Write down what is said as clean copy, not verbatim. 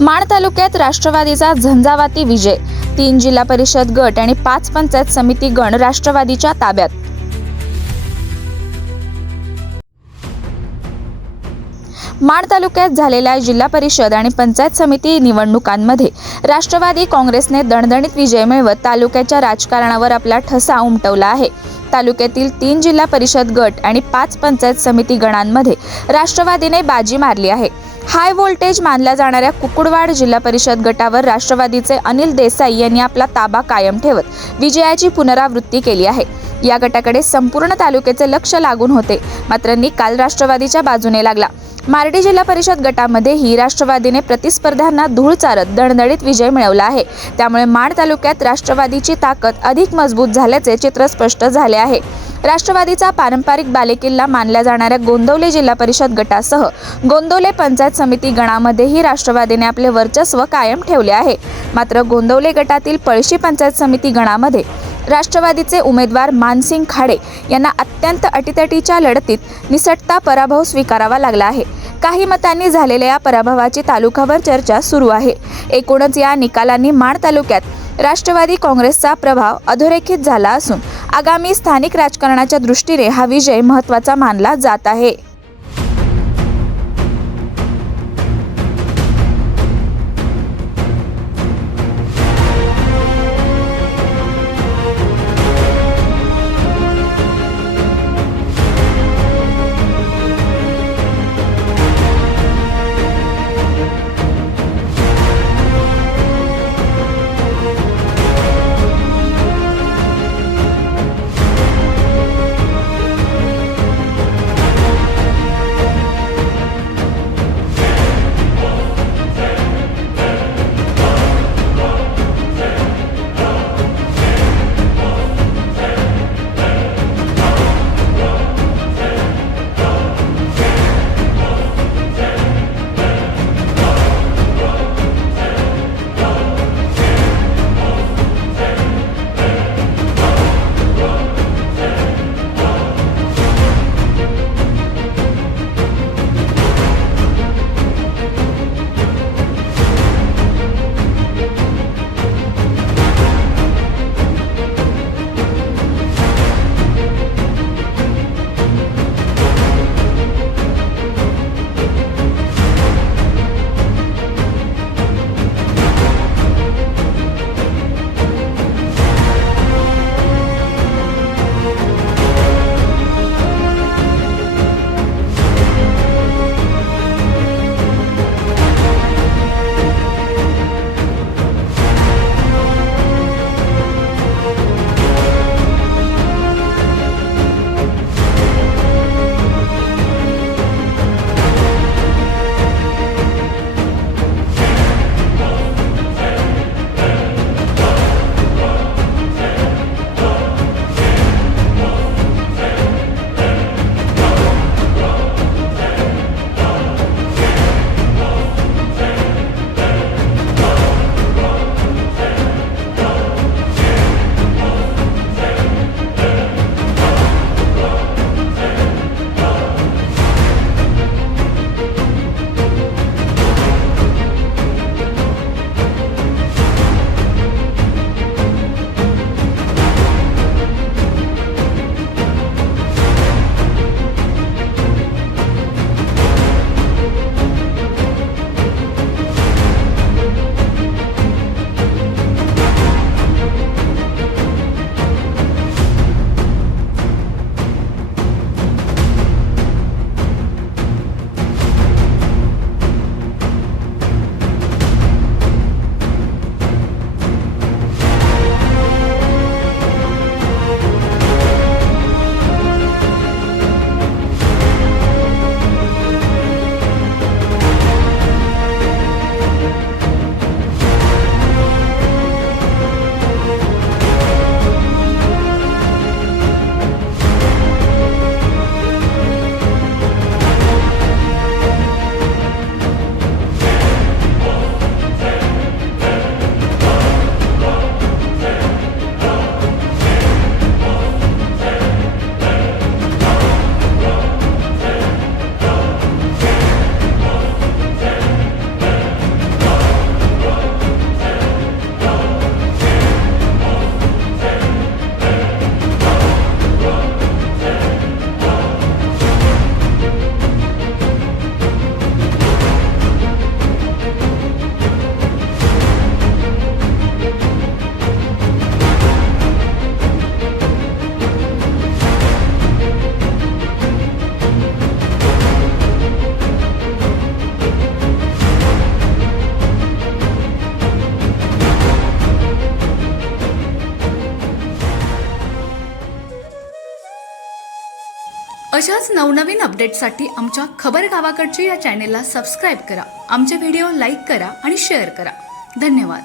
माण तालुक्यात राष्ट्रवादीचा झंझावाती विजय। 3 जिल्हा परिषद गट आणि 5 पंचायत समिती गण राष्ट्रवादीच्या ताब्यात। माण तालुक्यात झालेल्या जिल्हा परिषद आणि पंचायत समिती निवडणुकांमध्ये राष्ट्रवादी काँग्रेसने दणदणीत विजय मिळवत तालुक्याच्या राजकारणावर आपला ठसा उमटवला आहे। तालुक्यातील 3 जिल्हा परिषद गट आणि 5 पंचायत समिती गणांमध्ये राष्ट्रवादीने बाजी मारली आहे। हाय व्होल्टेज मानल्या जाणाऱ्या कुकुडवाड जिल्हा परिषद गटावर राष्ट्रवादीचे अनिल देसाई यांनी आपला ताबा कायम ठेवत विजयाची पुनरावृत्ती केली आहे। या गटाकडे संपूर्ण तालुक्याचे लक्ष लागून होते, मात्र निकाल राष्ट्रवादीच्या बाजूने लागला। मार्डी जिल्हा परिषद गटामध्येही राष्ट्रवादीने प्रतिस्पर्ध्यांना धूळ चारत दणदणीत विजय मिळवला आहे। त्यामुळे माण तालुक्यात राष्ट्रवादीची ताकद अधिक मजबूत झाल्याचे चित्र स्पष्ट झाले आहे। राष्ट्रवादीचा पारंपरिक बालेकिल्ला मानल्या जाणाऱ्या गोंदवले जिल्हा परिषद गटासह गोंदवले पंचायत समिती गणामध्येही राष्ट्रवादीने आपले वर्चस्व कायम ठेवले आहे। मात्र गोंदवले गटातील पळशी पंचायत समिती गणामध्ये राष्ट्रवादीचे उमेदवार मानसिंग खाडे यांना अत्यंत अटीतटीच्या लढतीत निसटता पराभव स्वीकारावा लागला आहे। काही मतांनी झालेल्या या पराभवाची तालुकाभर चर्चा सुरू आहे। एकूणच या निकालांनी माण तालुक्यात राष्ट्रवादी काँग्रेसचा प्रभाव अधोरेखित झाला असून आगामी स्थानिक राजकारणाच्या दृष्टीने हा विजय महत्त्वाचा मानला जात आहे। अशाच नवनवीन अपडेटसाठी आमच्या खबर गावाकडची या चॅनेलला सबस्क्राईब करा. आमचे व्हिडिओ लाईक करा आणि शेअर करा. धन्यवाद.